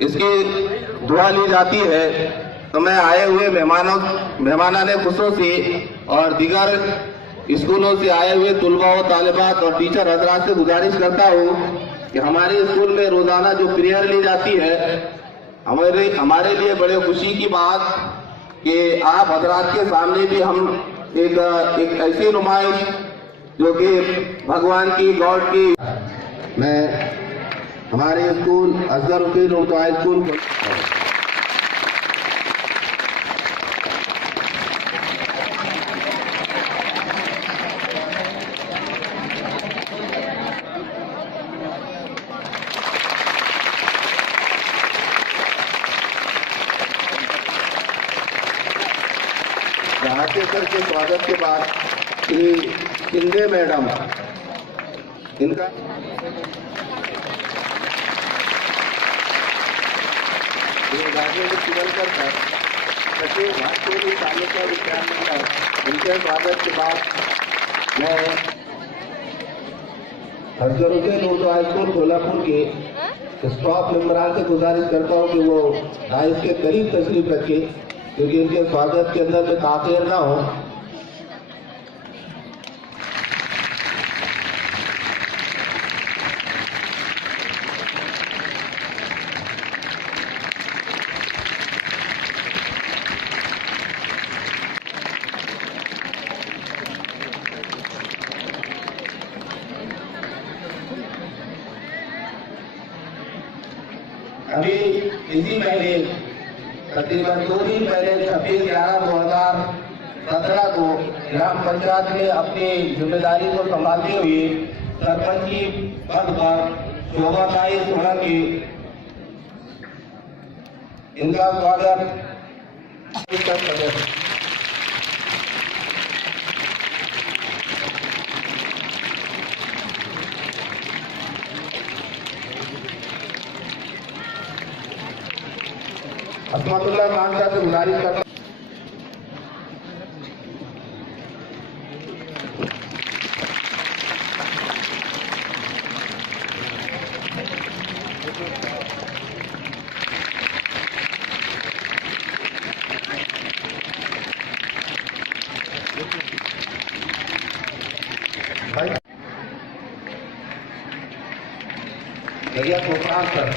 इसकी दुआ ली जाती है। तो मैं आए हुए मेहमानाने खुसूसी और दीगर स्कूलों से आए हुए तुलबा व तालिबात और टीचर हजरात से गुजारिश करता हूँ कि हमारे स्कूल में रोजाना जो प्रेयर ली जाती है, हमारे लिए बड़े खुशी की बात कि आप हजरात के सामने भी हम एक ऐसी नुमाइश जो कि भगवान की, गॉड की, मैं हमारे school Asghar Hussain Urdu high school को सर के स्वागत के बाद श्री शिंदे मैडम, इनका राजेंद्र शिवलकर सर सचिव भागपुरी तालुका विज्ञान मंडल, इनके स्वागत के बाद मैं असगर हुसैन उर्दू हाई स्कूल कोल्हापुर के स्टाफ मेंबरान से गुजारिश करता हूँ कि वो डाइस के करीब तशरीफ रखे, क्योंकि इनके स्वागत के अंदर में ताख़ीर ना हो। अभी इसी महीने तकरीबन 2 दिन पहले 26/11/2017 को ग्राम पंचायत ने अपनी जिम्मेदारी को संभालते हुए सरपंच की पद पर शोभाबाई सोलंकी, इनका स्वागत असमतुल्लाह खान साहब से गुजारिश करता। भैया प्रोग्राम सर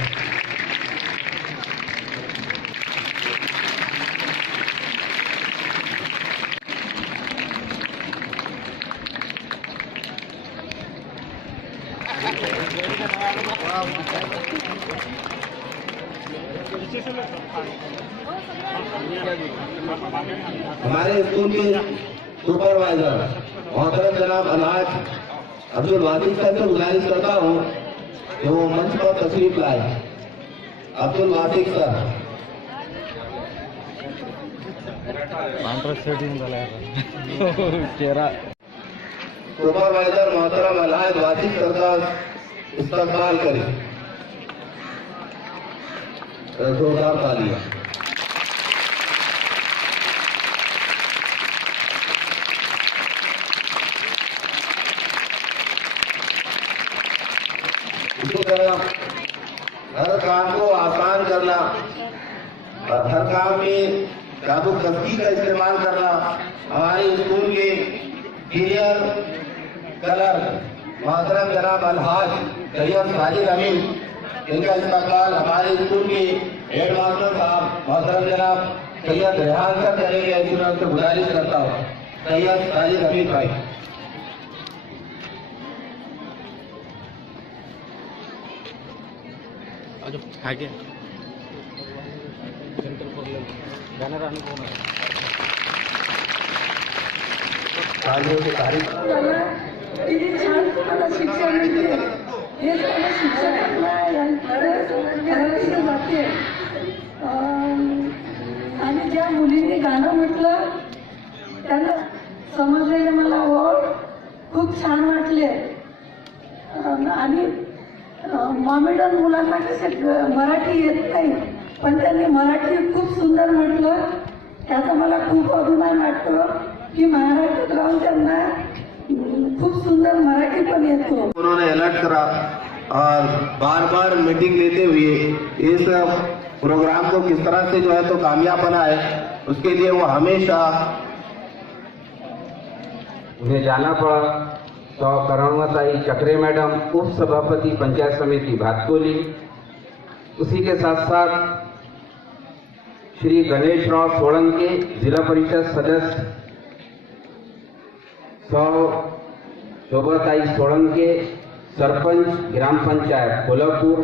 हमारे स्कूल के सुपरवाइजर मोहतरम जनाब अलहाज अब्दुल वासिक सर से गुजारिश करता हूँ कि वो मंच पर तशरीफ लाए। अब्दुल वासिक सर सुपरवाइजर मोहतरम अलहाज वासिक सर का इस्तकबाल करें, जोरदार तालियां। इसी तरह हर काम को आसान करना और हर काम में जादू-कस्ती का इस्तेमाल करना, हमारे स्कूल के सीनियर क्लर्क मोहतरम जनाब अलहाज सैयद साजिद अमीन, इनका इस्तकबाल हमारे स्कूल के हेडमास्टर साहब मोहतरम जनाब सैयद रेहान सर करेंगे। ऐसी मैं उनसे गुजारिश करता हूँ, सैयद साजिद अमीन भाई। आगे किती छान मला शिक्षण मिळते, हे सगळं शिक्षकांना जाते। आणि ज्या मुलींनी गाणं म्हटलं त्यांना समजलेलं मला ओळ खूप छान वाटले। आणि मॉमेडन मुलांना कसे मराठी येत नाही, पण त्यांनी मराठी खूप सुंदर म्हटलं, त्याचा मला खूप अभिमान वाटतो की महाराष्ट्रात राहून त्यांना खूब सुंदर मराठी पण येतो। उन्होंने अलर्ट करा और बार बार मीटिंग लेते हुए इस प्रोग्राम को किस तरह से जो है तो कामयाब बनाए, उसके लिए वो हमेशा उन्हें जाना पड़ा। तो करुणाताई चक्रे मैडम, उप सभापति पंचायत समिति भातकोली, उसी के साथ साथ श्री गणेश राव सोलंके, जिला परिषद सदस्य, शोभाताई सोलंके, सरपंच ग्राम पंचायत कोल्हापुर,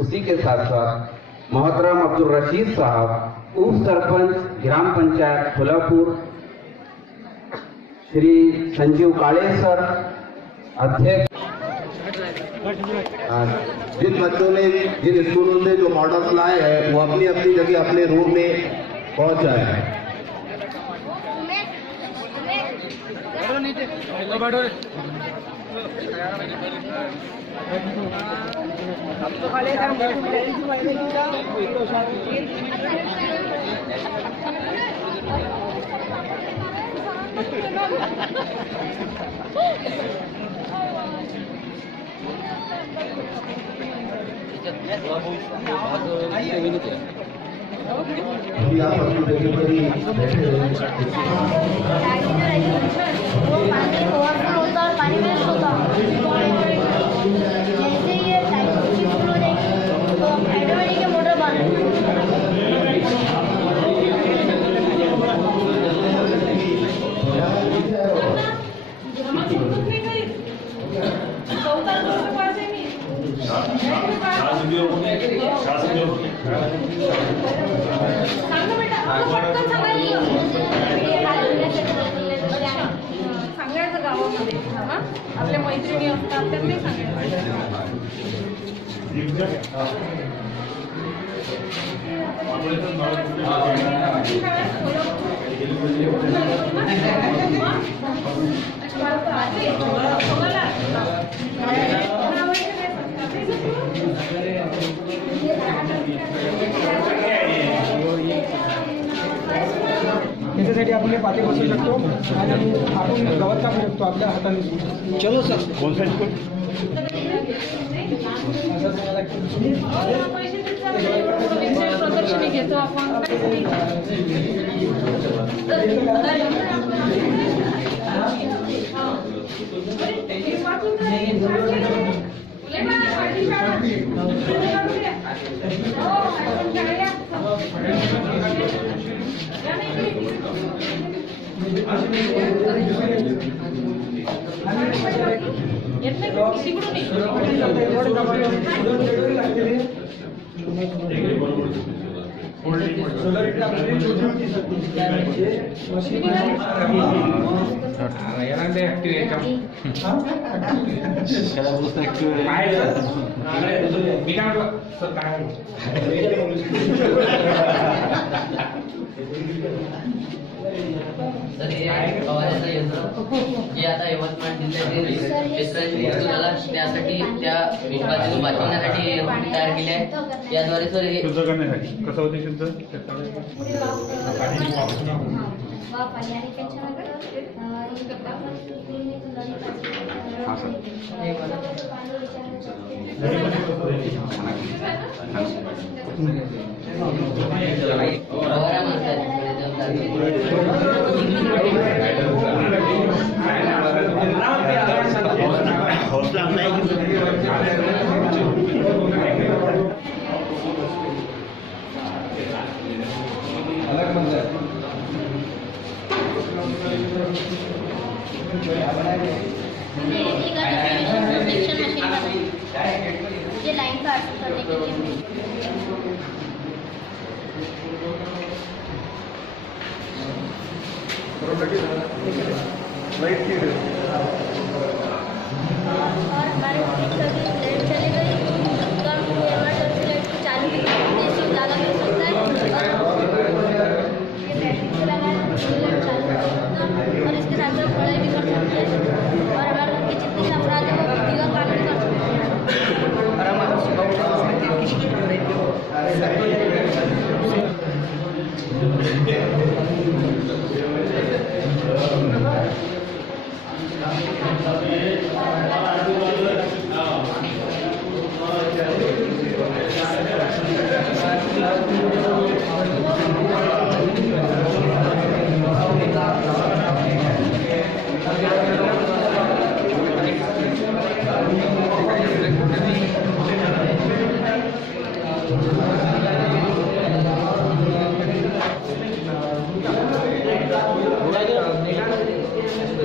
उसी के साथ साथ मोहतरम अब्दुल रशीद साहब, उप सरपंच ग्राम पंचायत कोल्हापुर, श्री संजीव काळे सर, अध्यक्ष। जिन बच्चों ने जिन स्कूलों से जो मॉडल्स लाए हैं वो अपनी अपनी जगह अपने रूम में पहुंच जाए। पानी में सोता जैसे ये टाइम की फुल हो जाएगी तो ऑटोमेटिक मोटर बंद। सांगायचं गावामध्ये आपल्या मैत्रिणी असतात त्यांनी सांगायचं। त्याच्यासाठी आपण हे पाते बसू शकतो आणि आपण गवत टाकू शकतो आपल्या हाताने। चलो सर, कौन सा स्कूल? प्रदर्शनी घेतो आपण। सर हे फवाऱ्याचं यंत्र जे आता यवतमाळ जिल्ह्यातील झाला त्यासाठी त्या बाजूला वाचवण्यासाठी तयार केले आहे। याद्वारे सर हे शुद्ध करण्यासाठी कसं होते शुद्ध फवारा म्हणतात। ये लाइन का अर्थ करने के लिए और हमारे कभी लाइट चली गई तो हम इमरजेंसी लाइट को चालू करके ज़्यादा कर सकता है और ये बैटरी से लगाया लाइट चालू कर सकता है और इसके साथ साथ पढ़ाई भी कर सकते हैं और हमारे घर के जितने भी अपराध हैं वो बुद्धि का काम भी कर सकते हैं। और हमारा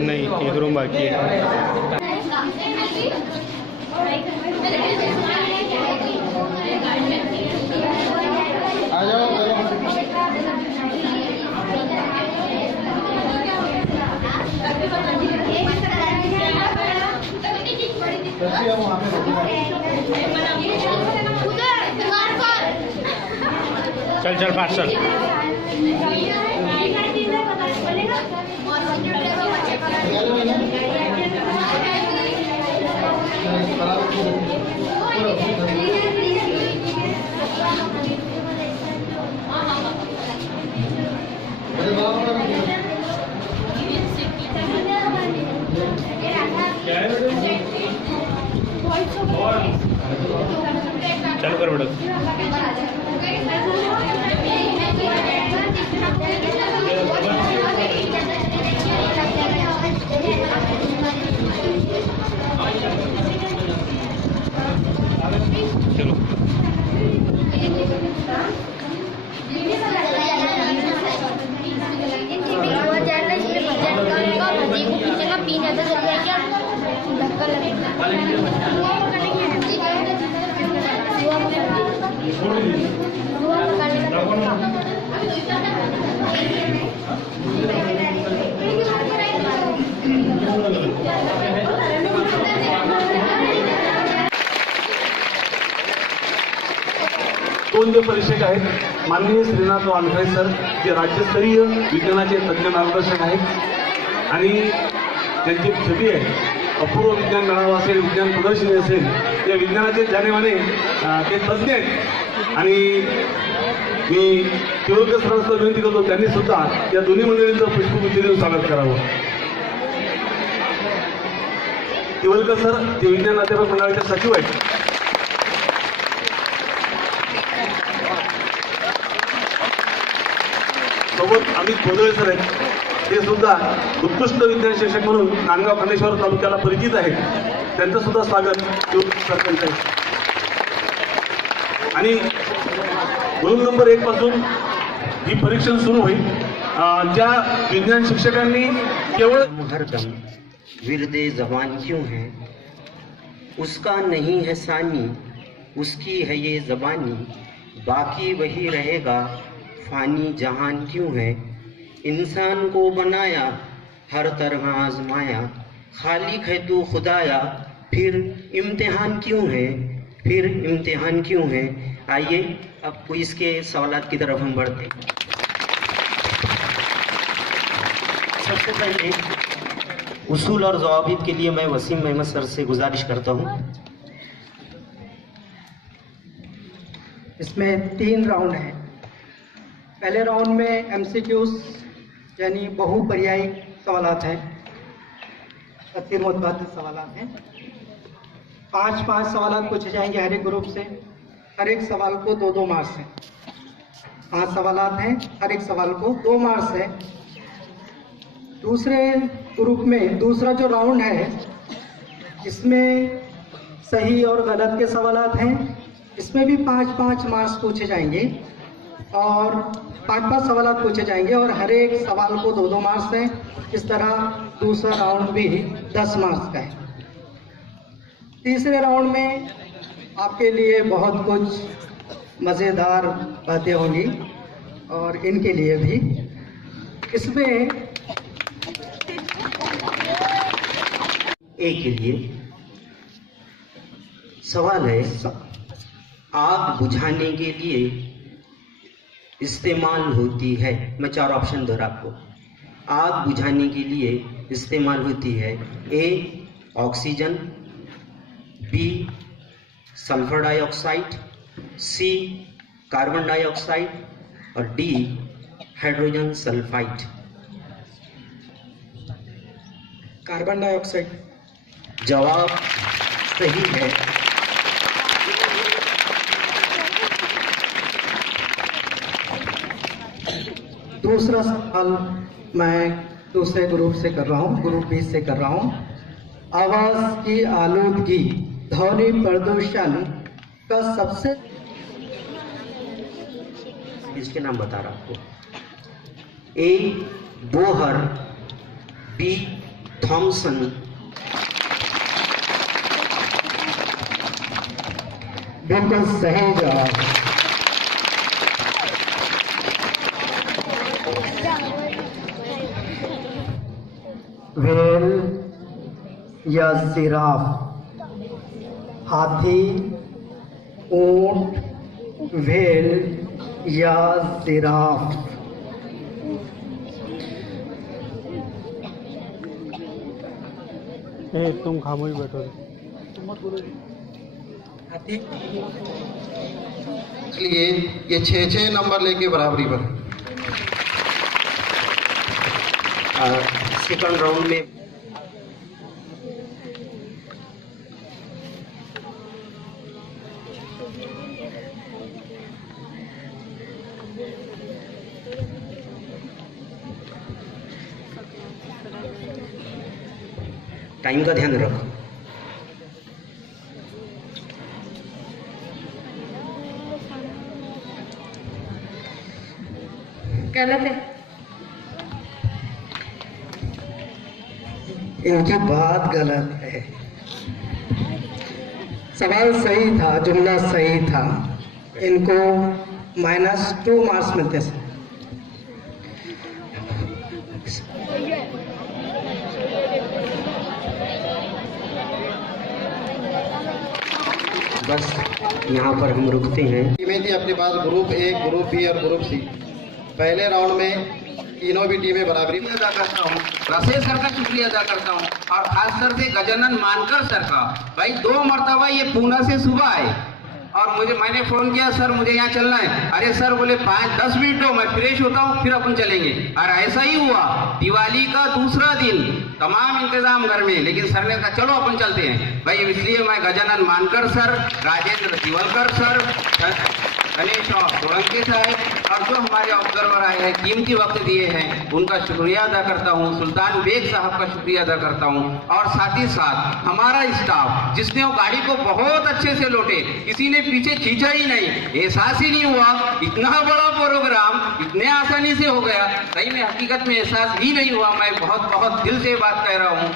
नहीं, एक रूम बाकी है। आ जाओ। चल चल फास्ट चल। चालू कर बेटा। चलो दोन जे परीक्षक आहेत माननीय श्रीनाथ वानखडे सर, जे राज्यस्तरीय विज्ञानाचे तज्ज्ञ मार्गदर्शक आहेत आणि त्यांची छबी आहे अपूर्व विज्ञान मेळावा असेल, विज्ञान प्रदर्शनी असेल, या विज्ञानाचे जाणीवाने ते तज्ज्ञ आहेत. आणि मी केवळकर सरांना विनंती करतो त्यांनी सुद्धा या दोन्ही मंडळींचं पुष्पगुच्छ देऊन स्वागत करावं. केवळकर सर जे विज्ञान अध्यापक मंडळाचे सचिव आहेत. सोबत अमित खोदळे सर आहेत, ते सुद्धा उत्कृष्ट विज्ञान शिक्षक म्हणून नांदगाव खंडेश्वर तालुक्याला परिचित आहेत. त्यांचं सुद्धा स्वागत सरपंच आहे. आणि रूम नंबर 1 पासून ही परीक्षा सुरू होईल. ज्या विज्ञान शिक्षकांनी केवळ हरदम विरदे ज़बान क्यों है, उसका नहीं है सानी, उसकी है ये ज़बानी, बाकी वही रहेगा फानी जहान क्यों है, इंसान को बनाया हर तरह आजमाया, खालिक है तू खुदाया, फिर इम्तिहान क्यों है, फिर इम्तिहान क्यों है. आइए अब क्विज़ के सवालात की तरफ हम बढ़ते हैं. सबसे पहले उसूल और ज़वाबित के लिए मैं वसीम अहमद सर से गुजारिश करता हूँ. इसमें 3 राउंड हैं. पहले राउंड में MCQs यानी बहुपर्यायी सवालात हैं, 30 मुतबादिल सवालात हैं. 5 सवालात पूछे जाएंगे हर एक ग्रुप से. हर एक सवाल को 2 मार्क्स हैं. 5 सवालात हैं, हर एक सवाल को 2 मार्क्स हैं. दूसरे ग्रुप में दूसरा जो राउंड है इसमें सही और गलत के सवालात हैं. इसमें भी 5 मार्क्स पूछे जाएंगे और 5 सवालात पूछे जाएंगे और हर एक सवाल को 2 मार्क्स हैं. इस तरह दूसरा राउंड भी 10 मार्क्स का है. तीसरे राउंड में आपके लिए बहुत कुछ मज़ेदार बातें होंगी और इनके लिए भी. इसमें ए के लिए सवाल है, आग बुझाने के लिए इस्तेमाल होती है. मैं 4 ऑप्शन दूँ आपको. आग बुझाने के लिए इस्तेमाल होती है. A oxygen, B sulphur dioxide, C carbon dioxide और D hydrogen sulphide. Carbon dioxide जवाब सही है. दूसरा सवाल मैं दूसरे ग्रुप से कर रहा हूँ, ग्रुप 20 से कर रहा हूँ। आवाज की आलूदगी, ध्वनि प्रदूषण का सबसे, इसके नाम बता रहा आपको। ए बोहर, बी थॉमसन, बिल्कुल सही जवाब। व्हेल या जिराफ, हाथी, ऊंट, व्हेल या जिराफ? तुम खामोश बैठो। हाथी। इसलिए ये 6-6 नंबर लेके बराबरी पर। सेकंड राउंड में टाइम का ध्यान रखो। गलत है। इनकी बात गलत है। सवाल सही था, जुमला सही था, इनको -2 मार्क्स मिलते हैं। बस यहाँ पर हम रुकते हैं। टीमें थी अपने पास, ग्रुप ए, ग्रुप बी और ग्रुप सी। पहले राउंड में तीनों भी टीमें बराबरी अदा करता हूँ, राशेद सर का शुक्रिया अदा करता हूँ, और खासकर से गजानन मानकर सर का। भाई 2 मरतबा ये पूना से सुबह आए और मैंने फोन किया, सर मुझे यहाँ चलना है। अरे सर बोले 5-10 मिनट दो, मैं फ्रेश होता हूँ फिर अपन चलेंगे। और ऐसा ही हुआ, दिवाली का दूसरा दिन तमाम इंतजाम घर में, लेकिन सर ने कहा चलो अपन चलते हैं। भाई इसलिए मैं गजानन मानकर सर, राजेंद्र दिवलकर सर, गणेश और सोलंकी साहब और जो हमारे ऑब्जर्वर आए हैं, कीमती वक्त दिए हैं, उनका शुक्रिया अदा करता हूँ। सुल्तान बेग साहब का शुक्रिया अदा करता हूँ, और साथ ही साथ हमारा स्टाफ जिसने वो गाड़ी को बहुत अच्छे से लौटे, किसी ने पीछे खींचा ही नहीं, एहसास ही नहीं हुआ इतना बड़ा प्रोग्राम इतने आसानी से हो गया। सही में हकीकत में एहसास ही नहीं हुआ। मैं बहुत बहुत दिल से बात कह रहा हूँ।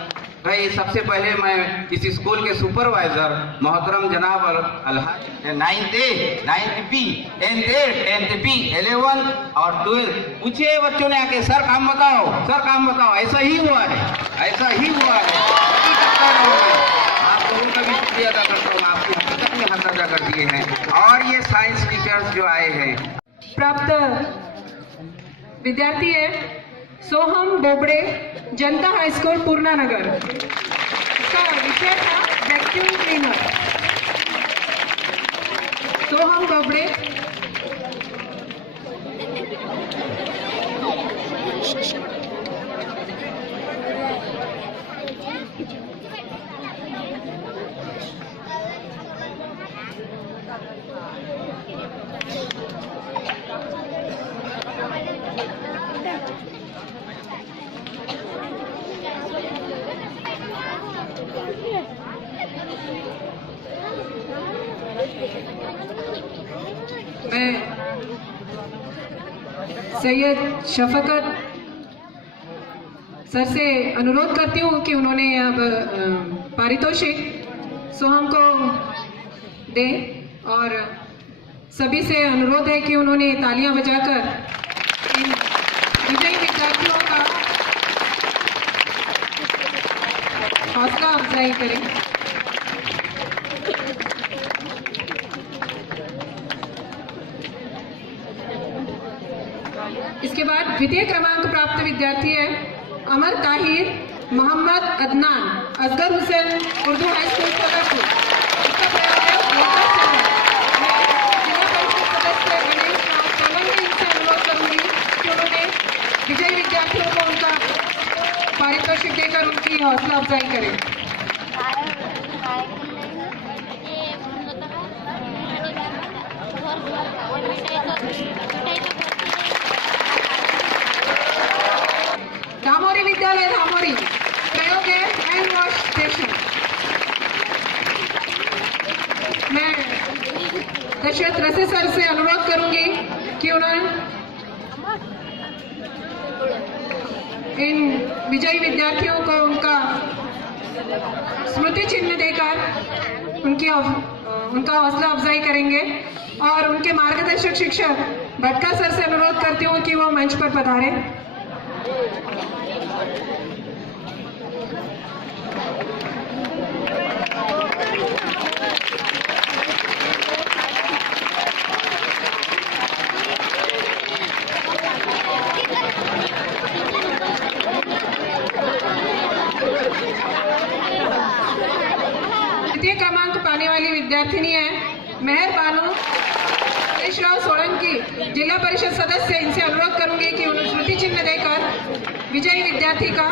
भाई सबसे पहले मैं इस स्कूल के सुपरवाइजर मोहतरम जनाब Alhaj 9th A, 9th B, 10th A, 10th B, 11 और 12 पूछे बच्चों ने आके, सर काम बताओ, सर काम बताओ। ऐसा ही हुआ है, ऐसा ही हुआ है। आप लोगों का भी शुक्रिया अदा करता हूँ, आपकी हकीकत में हक अदा कर दिए हैं। और ये साइंस टीचर्स जो आए हैं, प्राप्त विद्यार्थी है सोहम बोबड़े, जनता हाई स्कूल पूर्णा नगर। इसका विषय था वैक्यूम क्लीनर। सोहम बोबड़े। मैं सैयद शफकत सर से अनुरोध करती हूँ कि उन्होंने अब पारितोषिक सोहम को दें, और सभी से अनुरोध है कि उन्होंने तालियां बजाकर इन विजयी विद्यार्थियों का हौसला अफजाई करें। इसके बाद द्वितीय क्रमांक प्राप्त विद्यार्थी है अमर ताहिर मोहम्मद अदनान, असगर हुसैन उर्दू हाई स्कूल कोल्हापुर। इसका प्रयोग है वोटर से। जिला परिषद सदस्य गणेश राव सोलंकी से अनुरोध करूंगी कि उन्होंने विजयी विद्यार्थियों को उनका पारितोषिक देकर उनकी हौसला अफजाई करें। यशवंत रसे सर से अनुरोध करूंगी कि उन्होंने इन विजयी विद्यार्थियों को उनका स्मृति चिन्ह देकर उनका हौसला अफजाई करेंगे और उनके मार्गदर्शक शिक्षक भटका सर से अनुरोध करती हूँ कि वो मंच पर पधारें। तृतीय क्रमांक पाने वाली विद्यार्थिनी है मेहर बानो राव सोलंकी, जिला परिषद सदस्य। इनसे अनुरोध करूंगी कि उन्हें स्मृति चिन्ह देकर विजयी विद्यार्थी का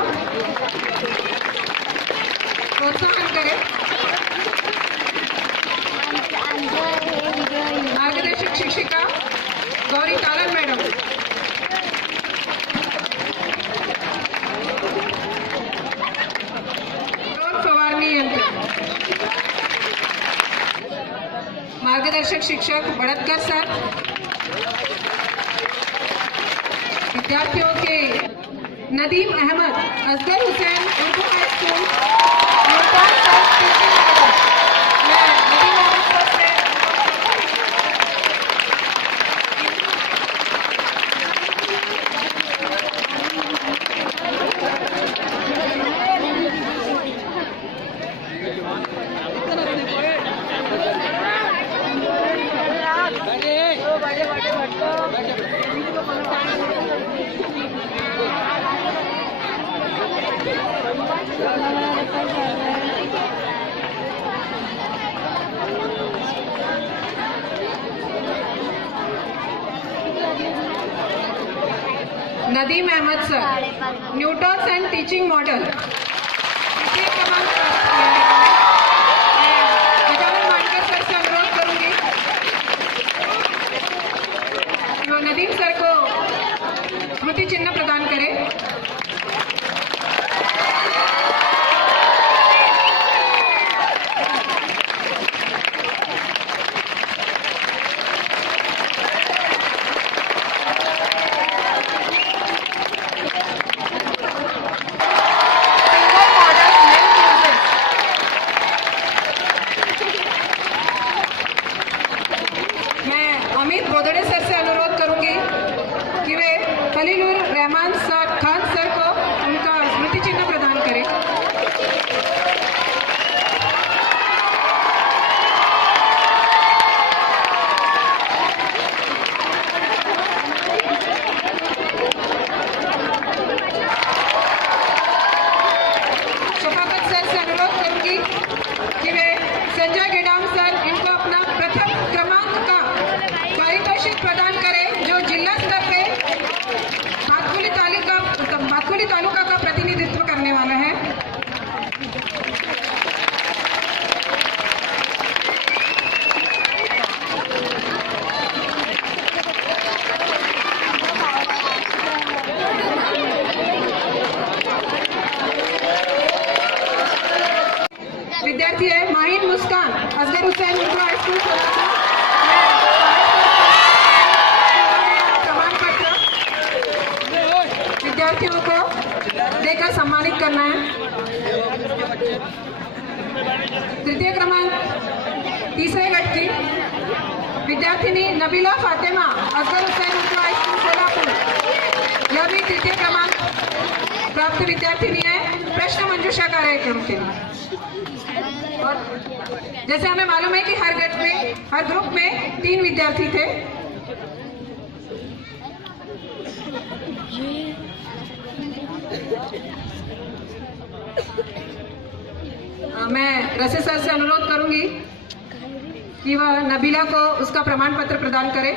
प्रोत्साहन करें। मार्गदर्शक शिक्षिका गौरी तालन मैडम। फवारनी यंत्र। मार्गदर्शक शिक्षक बड़तकर सर। विद्यार्थियों के Nadeem Ahmed, Asghar Hussain Urdu high school, Multan sir, मैं नदीम अहमद सर से Nadeem Ahmed sir, Newton's and teaching model. तृतीय क्रमांक गजानन मानकर सर से अनुरोध करूंगी कि वो नदीम सर को स्मृति चिन्ह प्रदान करें। तालुका का प्रतिनिधित्व करने वाला है। विद्यार्थी है माहिन मुस्कान, असगर हुसैन उर्दू हाई स्कूल, प्रमाण पत्र विद्यार्थियों को देकर सम्मानित करना है। तृतीय क्रमांक तीसरे गट की विद्यार्थिनी नबीला फातिमा, असगर हुसैन उर्दू हाई स्कूल सोलापुर, यह भी तृतीय क्रमांक प्राप्त विद्यार्थिनी है प्रश्न मंजूषा कार्यक्रम के लिए। और जैसे हमें मालूम है कि हर ग्रुप में 3 विद्यार्थी थे। मैं रसे सर से अनुरोध करूंगी कि वह नबीला को उसका प्रमाण पत्र प्रदान करे।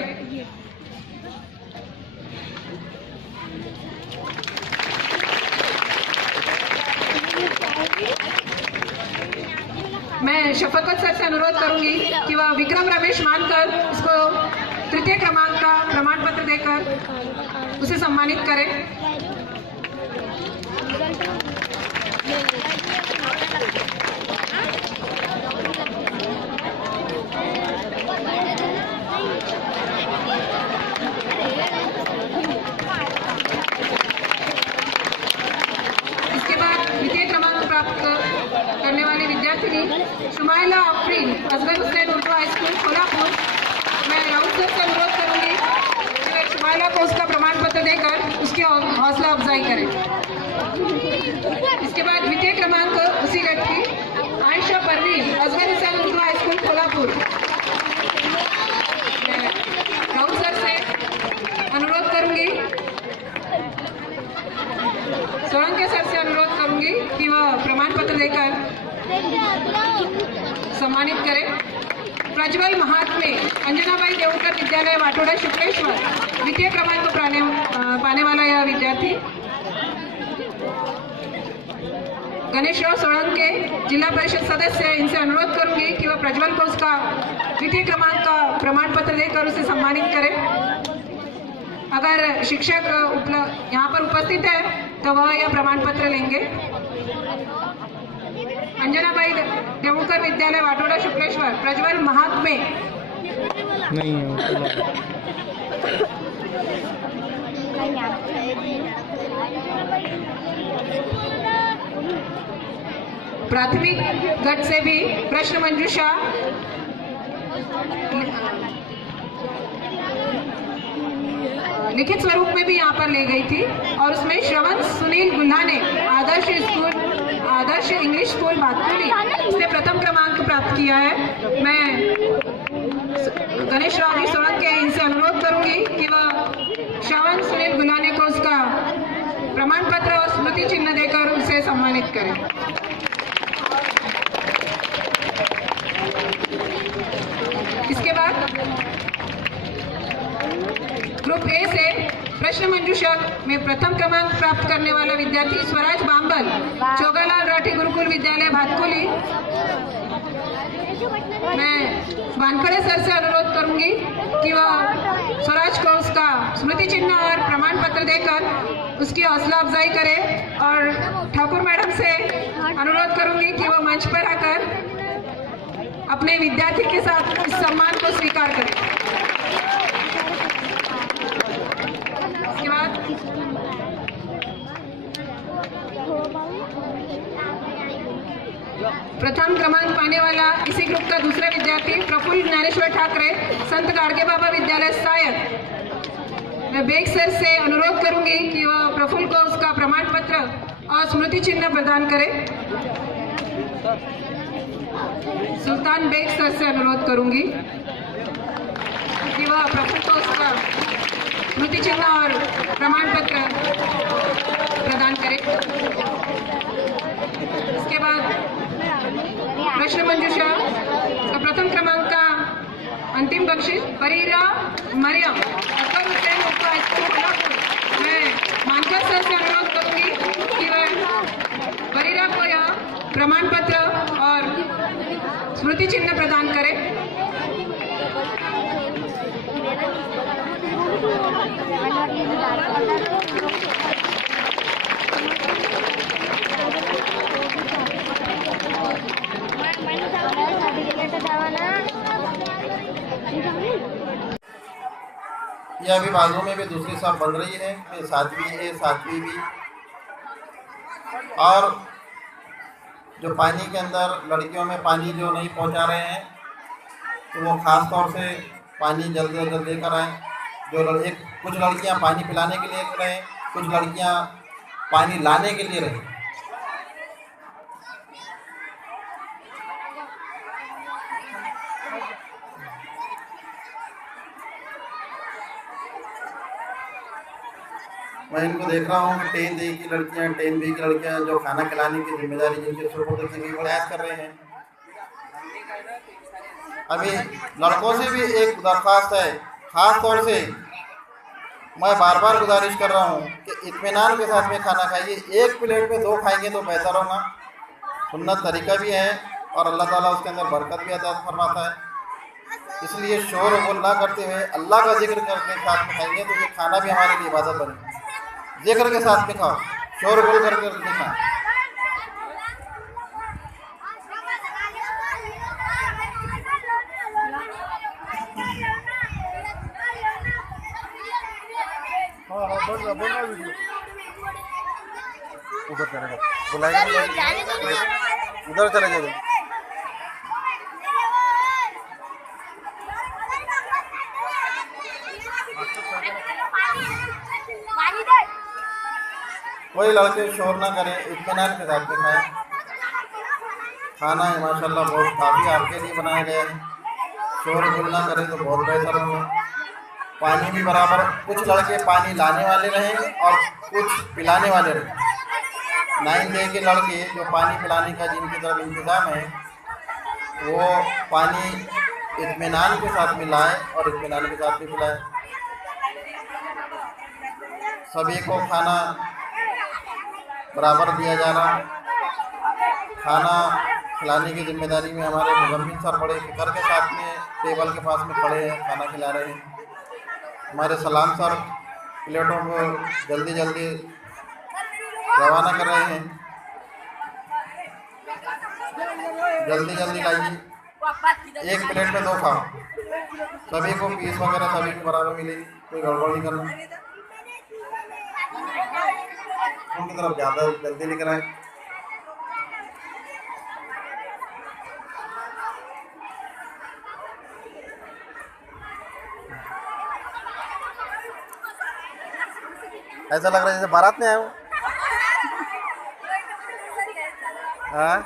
मैं शफकत सर से अनुरोध करूंगी कि वह विक्रम रमेश मानकर इसको तृतीय क्रमांक का प्रमाण पत्र देकर उसे सम्मानित करें। करने वाली विद्यार्थिनी शुमाइला अफरीन असगर हुसैन उर्दू हाई स्कूल कोल्हापुर। मैं राउत सर से अनुरोध करूंगी कि वे शुमाइला को उसका प्रमाण पत्र देकर उसकी हौसला अफजाई करें। इसके बाद द्वितीय क्रमांक उसी लड़की आयशा परवीन असगर हुसैन उर्दू हाई स्कूल कोल्हापुर। मैं राउत सर से अनुरोध करूंगी, सोलंके सर से अनुरोध करूंगी कि वह प्रमाण पत्र देकर सम्मानित करें। प्रज्वल महात्मे अंजनाबाई देवकर विद्यालय वाटोड़ा शुक्लेश्वर द्वितीय क्रमांक पाने वाला यह विद्यार्थी। गणेशराव सोलंके जिला परिषद सदस्य, इनसे अनुरोध करूंगी कि वह प्रज्वल को उसका द्वितीय क्रमांक का प्रमाण पत्र देकर उसे सम्मानित करें। अगर शिक्षक यहाँ पर उपस्थित है तो वह यह प्रमाण पत्र लेंगे। अंजनाबाई देवकर विद्यालय वाटोड़ा शुक्लेश्वर प्रज्वल महात्मे नहीं प्राथमिक गट से भी प्रश्न मंजूषा लिखित स्वरूप में भी यहाँ पर ले गई थी और उसमें श्रवण सुनील गुल्हा ने आदर्श इंग्लिश स्कूल बातकुली इसने प्रथम क्रमांक प्राप्त किया है। मैं गणेश राव जी सोलंके इनसे अनुरोध करूंगी कि वह श्रवण सुनील गुल्हाने को उसका प्रमाण पत्र और स्मृति चिन्ह देकर उसे सम्मानित करें। इसके बाद ग्रुप ए से प्रश्न मंजूषा में प्रथम क्रमांक प्राप्त करने वाला विद्यार्थी स्वराज बांबल चोगालाल राठी गुरुकुल विद्यालय भातकुली। मैं वानखड़े सर से अनुरोध करूंगी कि वह स्वराज को उसका स्मृति चिन्ह और प्रमाण पत्र देकर उसकी हौसला अफजाई करे और ठाकुर मैडम से अनुरोध करूंगी कि वह मंच पर आकर अपने विद्यार्थी के साथ इस सम्मान को स्वीकार करें। इसके बाद प्रथम क्रमांक पाने वाला इसी ग्रुप का दूसरा विद्यार्थी प्रफुल्ल ज्ञानेश्वर ठाकरे संत गाड़गे बाबा विद्यालय सायद। मैं बेग सर से अनुरोध करूंगी कि वह प्रफुल्ल को उसका प्रमाण पत्र और स्मृति चिन्ह प्रदान करें। सुल्तान बेग सर से अनुरोध करूंगी कि वह प्रफुल्ल को उसका स्मृति चिन्ह और प्रमाण पत्र प्रदान करें। इसके बाद प्रश्न मंजूषा का प्रथम क्रमांक का अंतिम बख्शिश बरीरा मरियम असगर हुसैन उर्दू हाई स्कूल कोल्हापुर। मैं मानकर सर से अनुरोध करूंगी कि वह बरीरा को यह प्रमाण पत्र और स्मृति चिन्ह प्रदान करें। यह अभी बाजू में भी दूसरी शॉप बन रही है, फिर 7वीं है 7वीं भी। और जो पानी के अंदर लड़कियों में पानी जो नहीं पहुंचा रहे हैं तो वो ख़ास तौर से पानी जल्द से जल्द लेकर आएँ। जो कुछ लड़कियां पानी पिलाने के लिए रहें, कुछ लड़कियां पानी लाने के लिए रहें। मैं इनको देख रहा हूँ कि 10A की लड़कियाँ 10B की लड़कियाँ जो खाना खिलाने की जिम्मेदारी जिनके सुपुर्द की प्रयास कर रहे हैं। अभी लड़कों से भी एक दरख्वास्त है, ख़ास तौर से मैं बार बार गुजारिश कर रहा हूँ कि इत्मीनान के साथ में खाना खाइए। एक प्लेट में 2 खाएंगे तो बेहतर होगा। सुन्नत तरीका भी है और अल्लाह ताला उसके अंदर बरकत भी अता फरमाता है। इसलिए शोर और गुल ना करते हुए अल्लाह का जिक्र करके साथ में खाएंगे तो ये खाना भी हमारे लिए इबादत बनेगी। जिक्र के साथ में खाओ, शोर गुल करके खाओ। ऊपर करेगा बुलाएगा। उधर चले जाइए। कोई लड़के शोर ना करें, इत्मीनान के साथ में खाएं। खाना है माशाल्लाह बहुत काफ़ी आपके लिए बनाया गया है, शोर गुल ना करें तो बहुत बेहतर होगा। पानी भी बराबर, कुछ लड़के पानी लाने वाले रहेंगे और कुछ पिलाने वाले रहेंगे। 9 के लड़के जो पानी पिलाने का जिनकी तरफ इंतज़ाम है वो पानी इत्मीनान के साथ में लाए और इत्मीनान के साथ भी पिलाए। सभी को खाना बराबर दिया जा रहा। खाना खिलाने की जिम्मेदारी में हमारे मुजम्मिल सर बड़े फिक्र के साथ में टेबल के पास में खड़े हैं, खाना खिला रहे हैं। हमारे सलाम सर प्लेटों को जल्दी जल्दी रवाना कर रहे हैं। जल्दी जल्दी लाइए, एक प्लेट में 2 खाओ, सभी को पीस वगैरह सभी को बराबर मिलेगी, कोई गड़बड़ नहीं करना। उनकी तरफ ज़्यादा जल्दी लेकर आए। ऐसा लग रहा है जैसे बारात में आए हो। हाँ